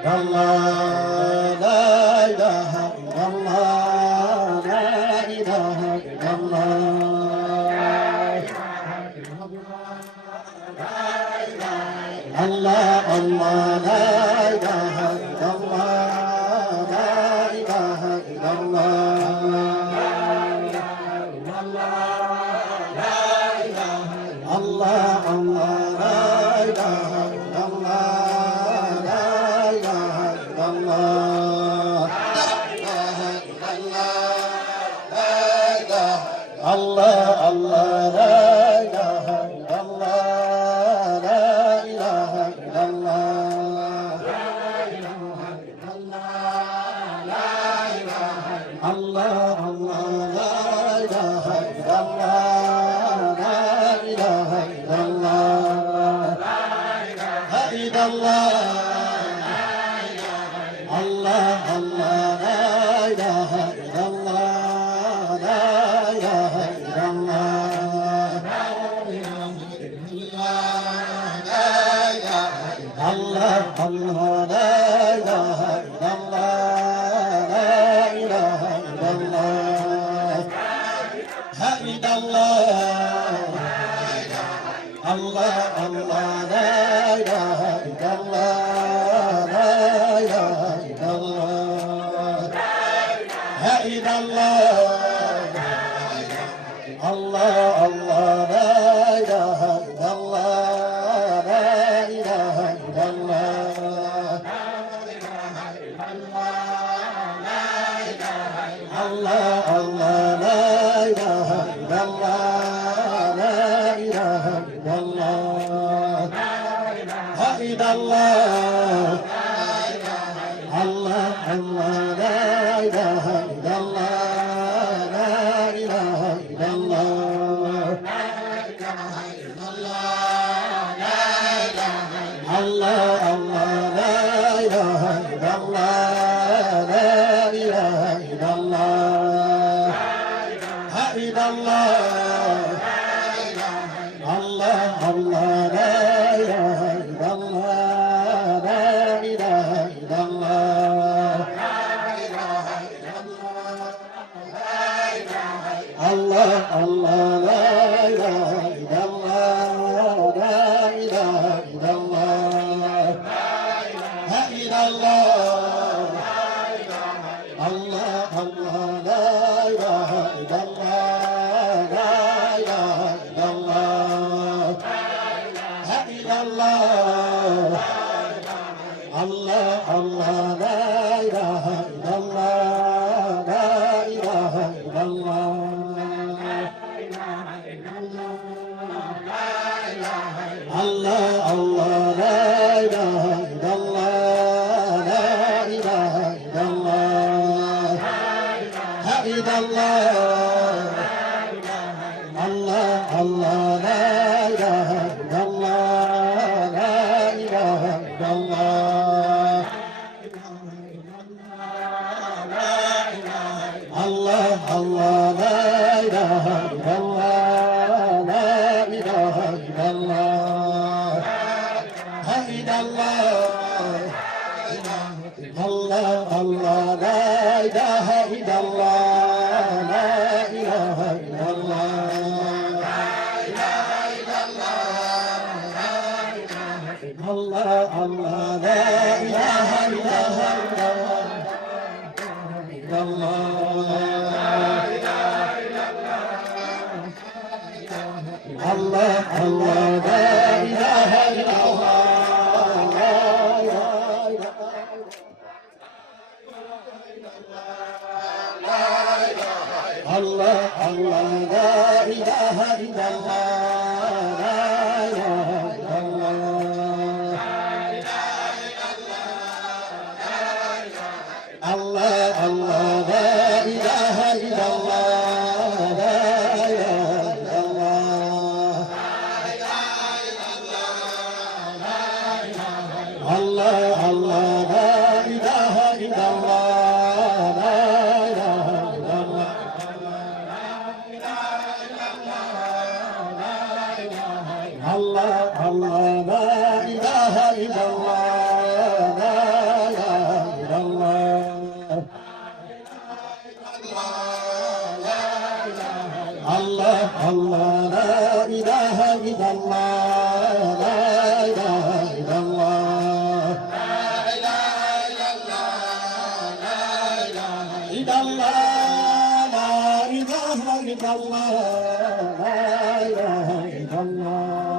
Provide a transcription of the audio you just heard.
illallah, la ilaha illallah, la ilaha illallah. Allah, Allah, la ilaha illallah, la ilaha illallah. Allah, Allah, la ilaha illallah, la ilaha illallah. Allah, Allah, la ilaha illallah, la ilaha illallah. Allah, Allah, la ilaha illallah, la ilaha illallah. La illallah. Allah, Allah, la ilaha illallah, la ilaha illallah. Allah, Allah, la ilaha illallah, la ilaha illallah. La illallah. Allah, Allah, la ilaha illallah, la ilaha illallah. La illallah. Allah, Allah, la ilaha illallah, la ilaha illallah. Allah, Allah, la ilaha illallah, la ilaha illallah. La illallah. Allah, Allah, la ilaha illallah, la ilaha illallah. Allah, Allah, la ilaha illallah, la ilaha illallah. La illallah. Allah, Allah, la ilaha illallah, la ilaha illallah. Allah, Allah, la ilaha illallah, la ilaha illallah. La illallah. Allah, Allah, la ilaha illallah, la ilaha illallah. La illallah. Allah, Allah, la ilaha illallah, la ilaha illallah. Allah, Allah, la ilaha illallah, la ilaha illallah. La illallah. Allah, Allah, la ilaha illallah, la ilaha illallah. Allah, Allah, la ilaha illallah, la ilaha illallah. La illallah. Allah, Allah, la ilaha illallah, la ilaha illallah. Allah, Allah, la ilaha illallah. Allah, Allah, la ilaha illallah. Allah, Allah, la ilaha illallah, la ilaha illallah. Allah, Allah, la ilaha illallah, la ilaha illallah. Allah, Allah, la ilaha illallah, la ilaha illallah. Allah, Allah, la ilaha illallah, la Allah, Allah, la ilaha illallah, la ilaha illallah. Illallah, la ilaha illallah, la ilaha illallah.